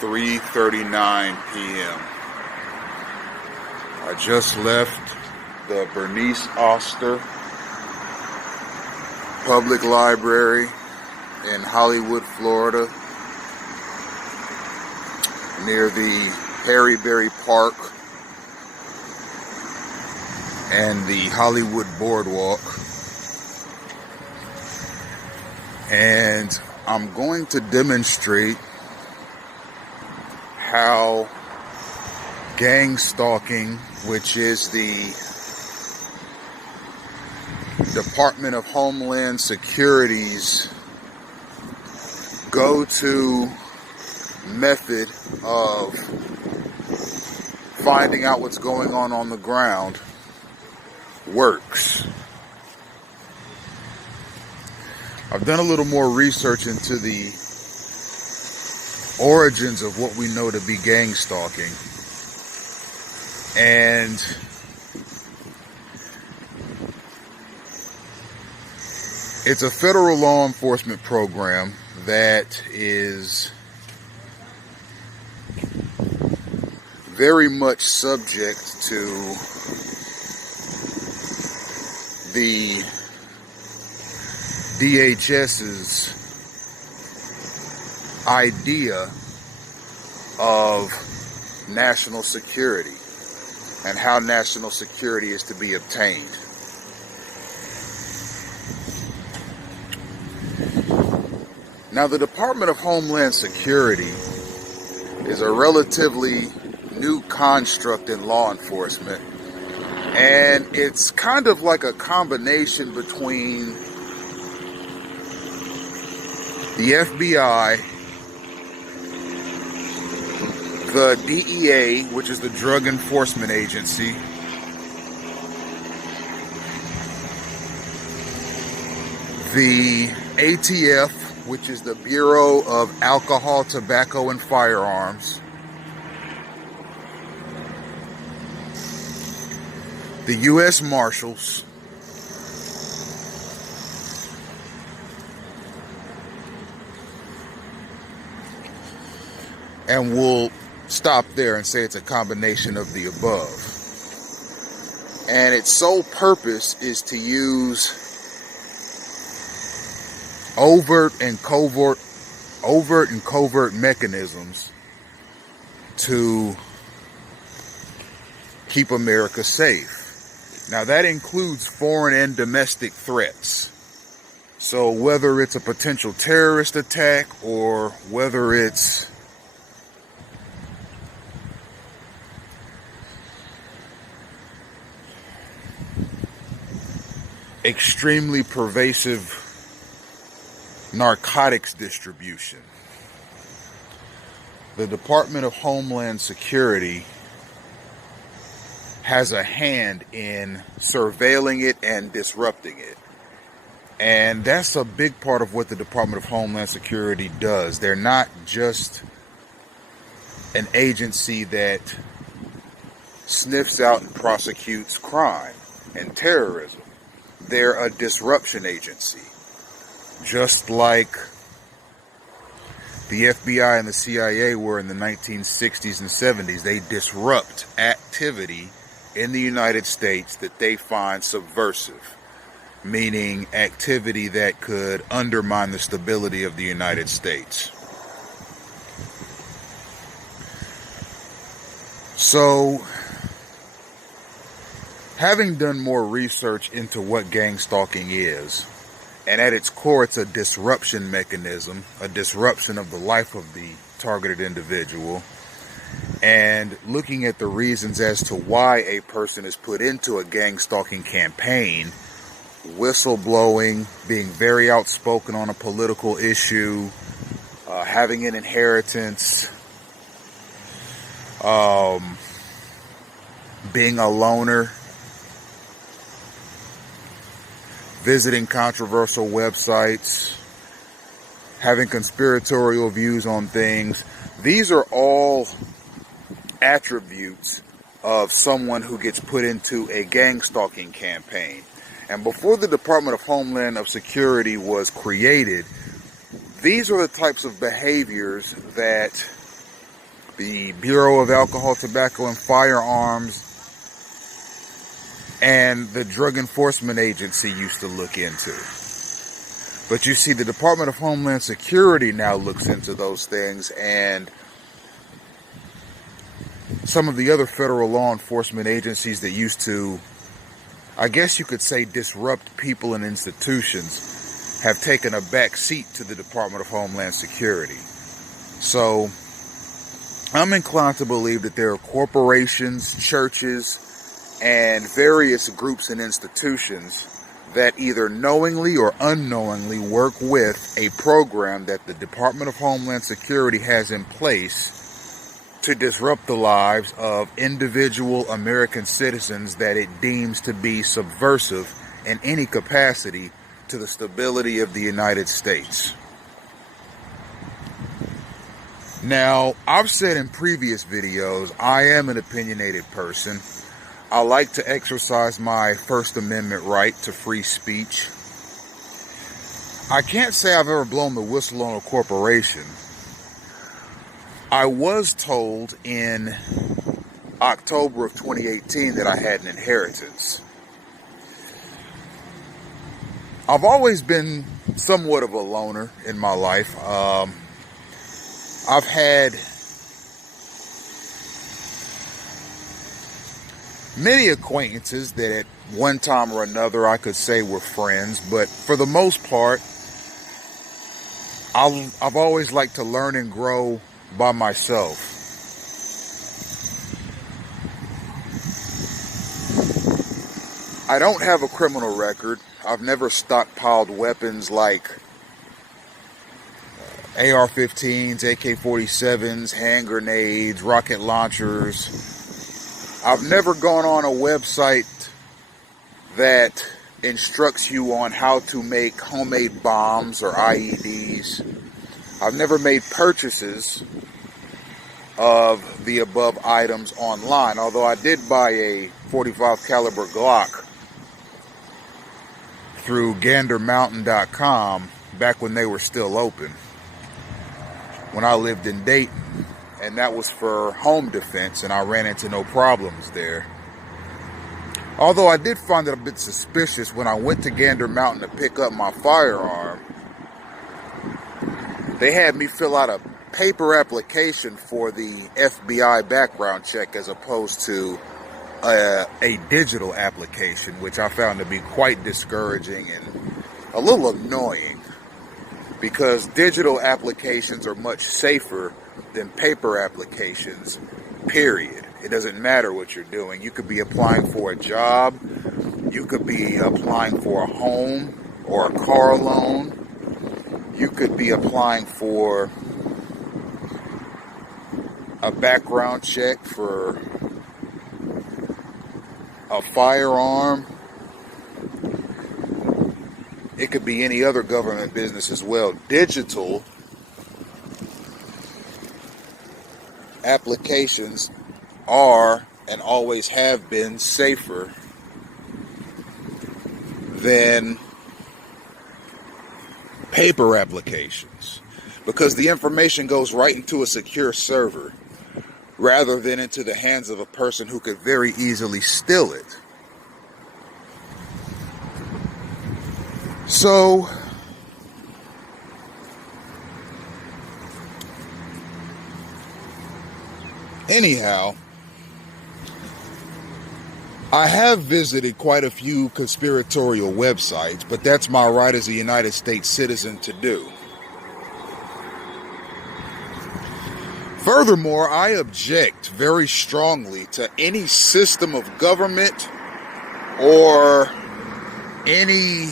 3:39 p.m. I just left the Bernice Oster Public Library in Hollywood, Florida, near the Harryberry Park and the Hollywood Boardwalk. And I'm going to demonstrate how gang-stalking, which is the Department of Homeland Security's go-to method of finding out what's going on the ground, works. I've done a little more research into the origins of what we know to be gang stalking, and it's a federal law enforcement program that is very much subject to the DHS's idea of national security and how national security is to be obtained. Now, the Department of Homeland Security is a relatively new construct in law enforcement, and it's kind of like a combination between the FBI, the DEA, which is the Drug Enforcement Agency, the ATF, which is the Bureau of Alcohol, Tobacco, and Firearms, the U.S. Marshals, and we'll stop there and say it's a combination of the above. And its sole purpose is to use overt and covert mechanisms to keep America safe. Now, that includes foreign and domestic threats. So whether it's a potential terrorist attack or whether it's extremely pervasive narcotics distribution, the Department of Homeland Security has a hand in surveilling it and disrupting it. And that's a big part of what the Department of Homeland Security does. They're not just an agency that sniffs out and prosecutes crime and terrorism. They're a disruption agency. Just like the FBI and the CIA were in the 1960s and 70s, they disrupt activity in the United States that they find subversive, meaning activity that could undermine the stability of the United States. So, having done more research into what gang stalking is, and at its core, it's a disruption mechanism, a disruption of the life of the targeted individual, and looking at the reasons as to why a person is put into a gang stalking campaign, whistleblowing, being very outspoken on a political issue, having an inheritance, being a loner, visiting controversial websites, having conspiratorial views on things. These are all attributes of someone who gets put into a gang stalking campaign. And before the Department of Homeland Security was created, these are the types of behaviors that the Bureau of Alcohol, Tobacco, and Firearms, and the Drug Enforcement Agency used to look into. But you see, the Department of Homeland Security now looks into those things, and some of the other federal law enforcement agencies that used to, I guess you could say, disrupt people and institutions have taken a back seat to the Department of Homeland Security. So I'm inclined to believe that there are corporations, churches, and various groups and institutions that either knowingly or unknowingly work with a program that the Department of Homeland Security has in place to disrupt the lives of individual American citizens that it deems to be subversive in any capacity to the stability of the United States. Now, I've said in previous videos, I am an opinionated person. I like to exercise my First Amendment right to free speech. I can't say I've ever blown the whistle on a corporation. I was told in October of 2018 that I had an inheritance. I've always been somewhat of a loner in my life. I've had many acquaintances that at one time or another I could say were friends, but for the most part, I've always liked to learn and grow by myself. I don't have a criminal record. I've never stockpiled weapons like AR-15s, AK-47s, hand grenades, rocket launchers. I've never gone on a website that instructs you on how to make homemade bombs or IEDs. I've never made purchases of the above items online, although I did buy a .45 caliber Glock through gandermountain.com back when they were still open, when I lived in Dayton. And that was for home defense, and I ran into no problems there. Although I did find it a bit suspicious when I went to Gander Mountain to pick up my firearm. They had me fill out a paper application for the FBI background check as opposed to a digital application, which I found to be quite discouraging and a little annoying, because digital applications are much safer than paper applications, period. It doesn't matter what you're doing. You could be applying for a job, you could be applying for a home or a car loan, you could be applying for a background check for a firearm. It could be any other government business as well. Digital applications are and always have been safer than paper applications, because the information goes right into a secure server rather than into the hands of a person who could very easily steal it. So anyhow, I have visited quite a few conspiratorial websites, but that's my right as a United States citizen to do. Furthermore, I object very strongly to any system of government or any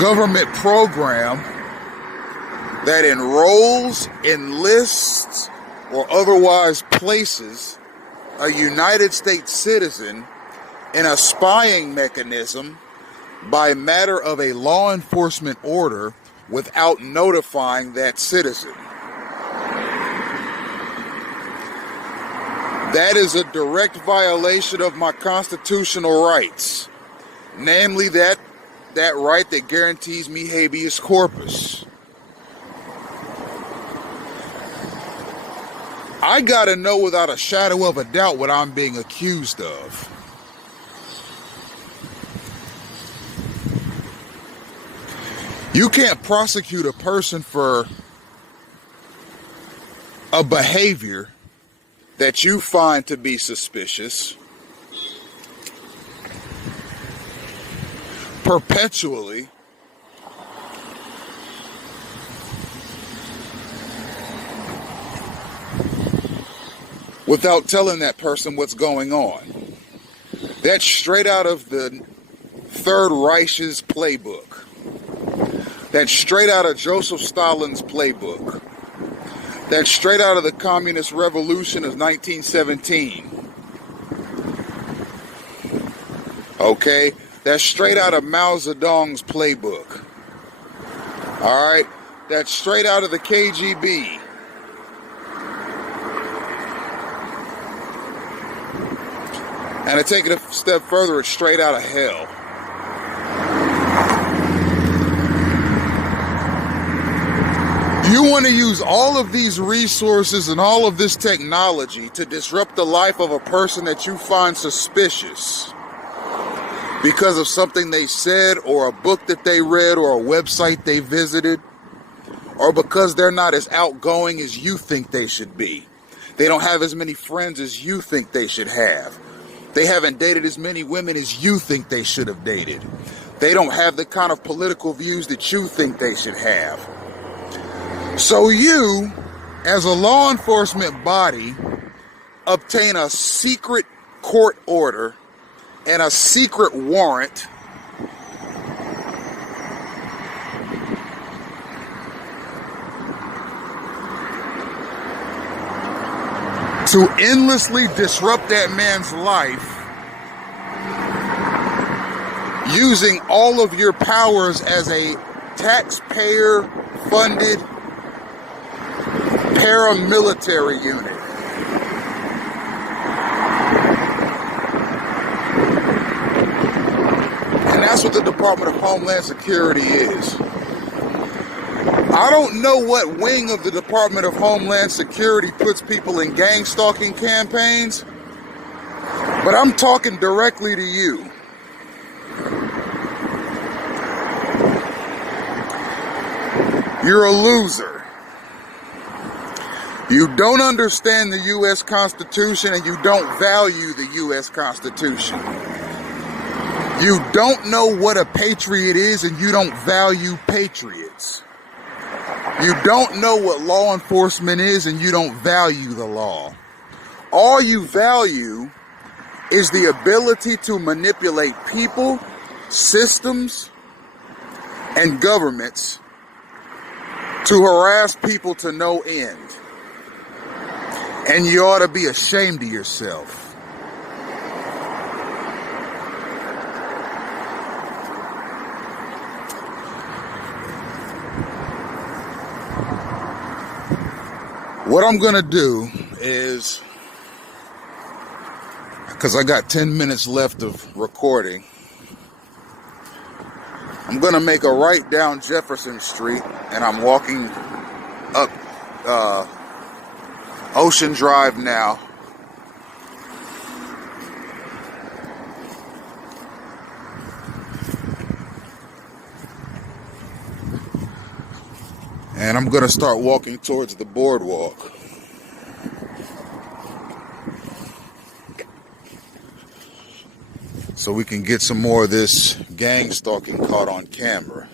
government program that enrolls, enlists, or otherwise places a United States citizen in a spying mechanism by matter of a law enforcement order without notifying that citizen. That is a direct violation of my constitutional rights. namely that right that guarantees me habeas corpus. I gotta know without a shadow of a doubt what I'm being accused of. You can't prosecute a person for a behavior that you find to be suspicious perpetually without telling that person what's going on. That's straight out of the Third Reich's playbook. That's straight out of Joseph Stalin's playbook. That's straight out of the Communist Revolution of 1917. Okay? That's straight out of Mao Zedong's playbook. Alright? That's straight out of the KGB. And to take it a step further, it's straight out of hell. You want to use all of these resources and all of this technology to disrupt the life of a person that you find suspicious because of something they said or a book that they read or a website they visited, or because they're not as outgoing as you think they should be. They don't have as many friends as you think they should have. They haven't dated as many women as you think they should have dated. They don't have the kind of political views that you think they should have. So you, as a law enforcement body, obtain a secret court order and a secret warrant to endlessly disrupt that man's life using all of your powers as a taxpayer-funded paramilitary unit. And that's what the Department of Homeland Security is. I don't know what wing of the Department of Homeland Security puts people in gang-stalking campaigns, but I'm talking directly to you. You're a loser. You don't understand the U.S. Constitution and you don't value the U.S. Constitution. You don't know what a patriot is and you don't value patriots. You don't know what law enforcement is and you don't value the law. All you value is the ability to manipulate people, systems, and governments to harass people to no end. And you ought to be ashamed of yourself. What I'm going to do is, because I got 10 minutes left of recording, I'm going to make a right down Jefferson Street, and I'm walking up Ocean Drive now. And I'm going to start walking towards the boardwalk. So we can get some more of this gang stalking caught on camera.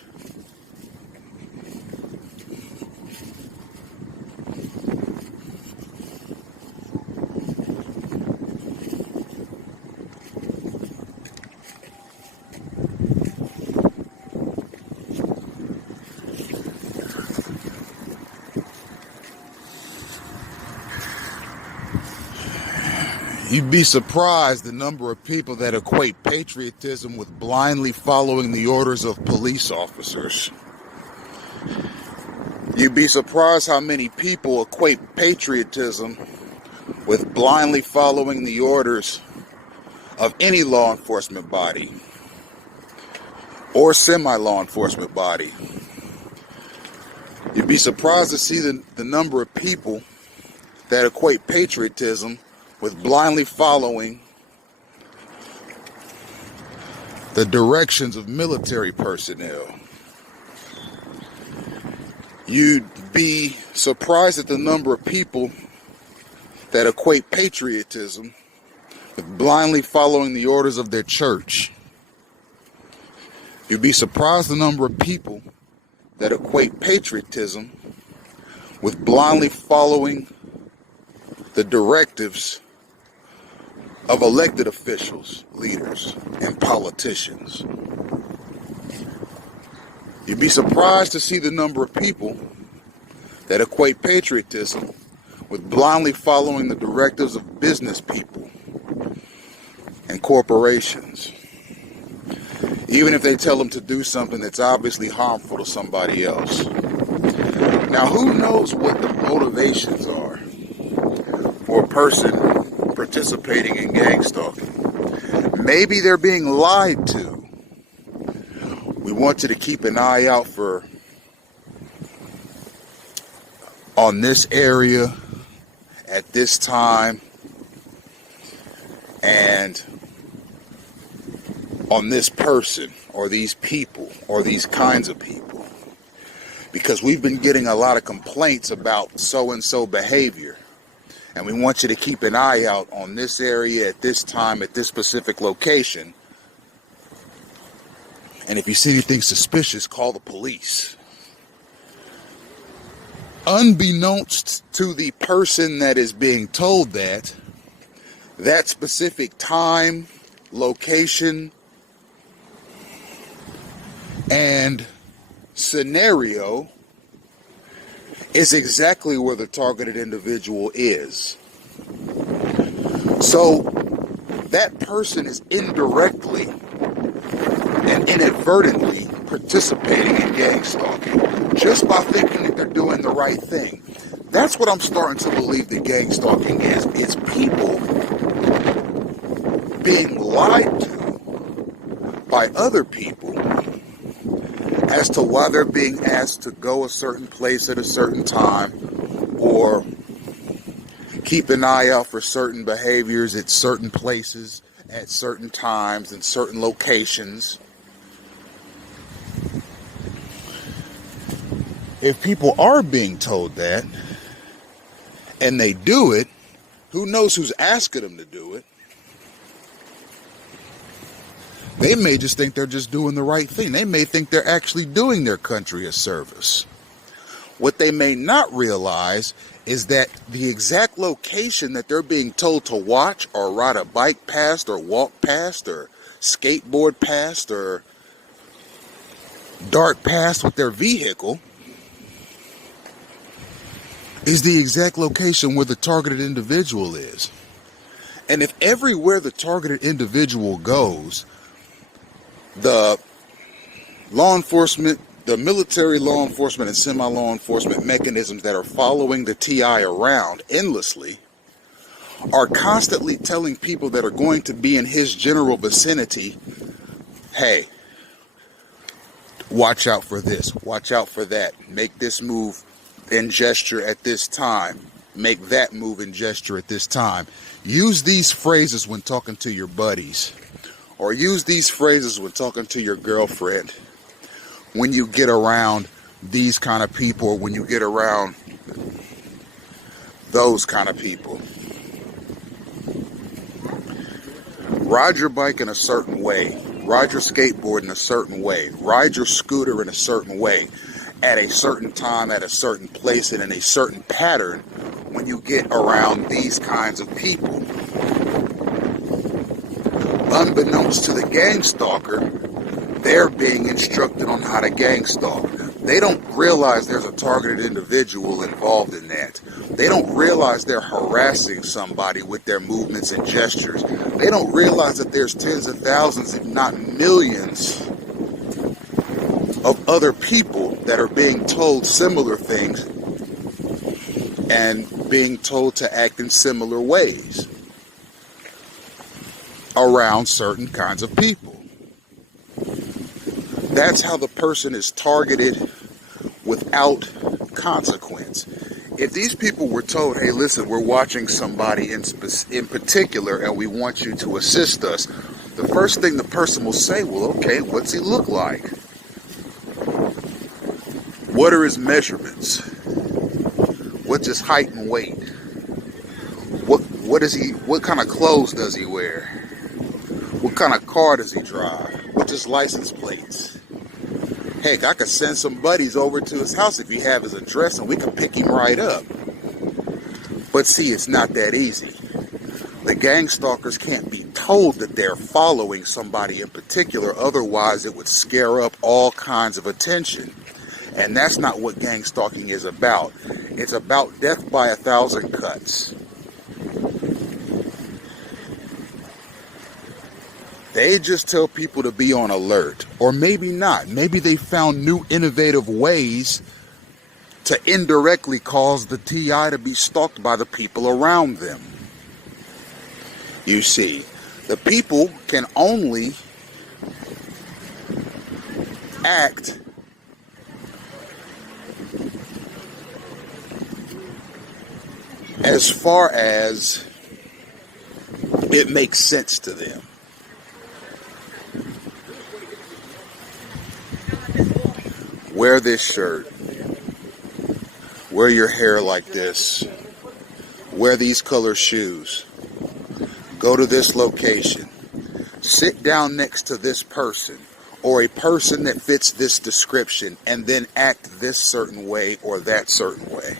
You'd be surprised the number of people that equate patriotism with blindly following the orders of police officers. You'd be surprised how many people equate patriotism with blindly following the orders of any law enforcement body. or semi-law enforcement body. You'd be surprised to see the number of people that equate patriotism with blindly following the directions of military personnel. You'd be surprised at the number of people that equate patriotism with blindly following the orders of their church. You'd be surprised the number of people that equate patriotism with blindly following the directives of elected officials, leaders, and politicians. You'd be surprised to see the number of people that equate patriotism with blindly following the directives of business people and corporations, even if they tell them to do something that's obviously harmful to somebody else. Now, who knows what the motivations are for a person participating in gang stalking? Maybe they're being lied to. We want you to keep an eye out for on this area at this time and on this person or these people or these kinds of people, because we've been getting a lot of complaints about so-and-so behavior, and we want you to keep an eye out on this area at this time at this specific location. And if you see anything suspicious, call the police. Unbeknownst to the person that is being told that specific time, location, and scenario is exactly where the targeted individual is. So that person is indirectly and inadvertently participating in gang stalking just by thinking that they're doing the right thing. That's what I'm starting to believe that gang stalking is. It's people being lied to by other people as to why they're being asked to go a certain place at a certain time, or keep an eye out for certain behaviors at certain places at certain times in certain locations. If people are being told that and they do it, who knows who's asking them to do it? They may just think they're just doing the right thing. They may think they're actually doing their country a service. What they may not realize is that the exact location that they're being told to watch or ride a bike past or walk past or skateboard past or dart past with their vehicle is the exact location where the targeted individual is. And if everywhere the targeted individual goes, the law enforcement, the military law enforcement and semi-law enforcement mechanisms that are following the TI around endlessly are constantly telling people that are going to be in his general vicinity, hey, watch out for this, watch out for that, make this move and gesture at this time, make that move and gesture at this time. Use these phrases when talking to your buddies, or use these phrases when talking to your girlfriend when you get around these kind of people, or when you get around those kind of people. Ride your bike in a certain way, ride your skateboard in a certain way, ride your scooter in a certain way, at a certain time, at a certain place, and in a certain pattern when you get around these kinds of people. Unbeknownst to the gang stalker, they're being instructed on how to gang stalk. They don't realize there's a targeted individual involved in that. They don't realize they're harassing somebody with their movements and gestures. They don't realize that there's tens of thousands, if not millions, of other people that are being told similar things and being told to act in similar ways around certain kinds of people. That's how the person is targeted without consequence. If these people were told, hey, listen, we're watching somebody in particular and we want you to assist us, the first thing the person will say, well, okay, what's he look like? What are his measurements? What's his height and weight? What kind of clothes does he wear? What kind of car does he drive? What's his license plates? Heck, I could send some buddies over to his house if you have his address and we can pick him right up. But see, it's not that easy. The gang stalkers can't be told that they're following somebody in particular, otherwise it would scare up all kinds of attention. And that's not what gang stalking is about. It's about death by 1,000 cuts. They just tell people to be on alert, or maybe not. Maybe they found new innovative ways to indirectly cause the TI to be stalked by the people around them. You see, the people can only act as far as it makes sense to them. Wear this shirt. Wear your hair like this. Wear these color shoes. Go to this location. Sit down next to this person or a person that fits this description and then act this certain way or that certain way.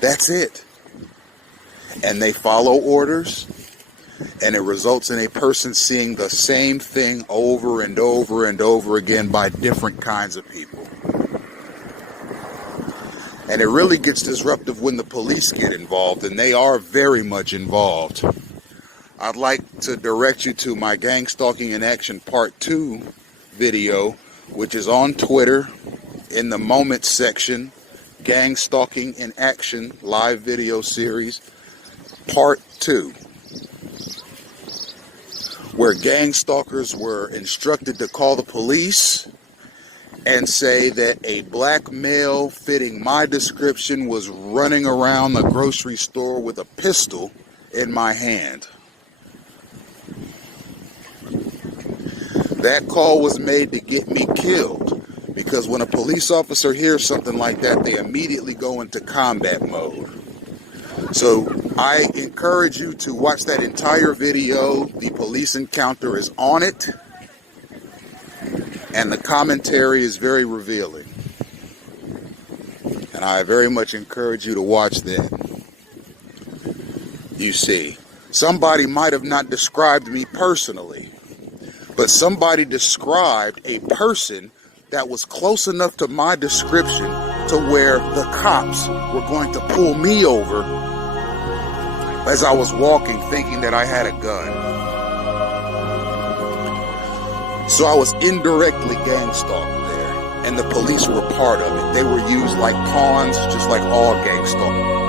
That's it. And they follow orders, and it results in a person seeing the same thing over and over and over again by different kinds of people. And it really gets disruptive when the police get involved, and they are very much involved. I'd like to direct you to my Gang Stalking in Action Part 2 video, which is on Twitter in the Moments section. Gang Stalking in Action live video series Part 2, where gang stalkers were instructed to call the police and say that a black male fitting my description was running around the grocery store with a pistol in my hand. That call was made to get me killed, because when a police officer hears something like that, they immediately go into combat mode. So I encourage you to watch that entire video. The police encounter is on it, and the commentary is very revealing. And I very much encourage you to watch that. You see, somebody might have not described me personally, but somebody described a person that was close enough to my description to where the cops were going to pull me over as I was walking, thinking that I had a gun. So I was indirectly gang stalked there, and the police were part of it. They were used like pawns, just like all gang stalking.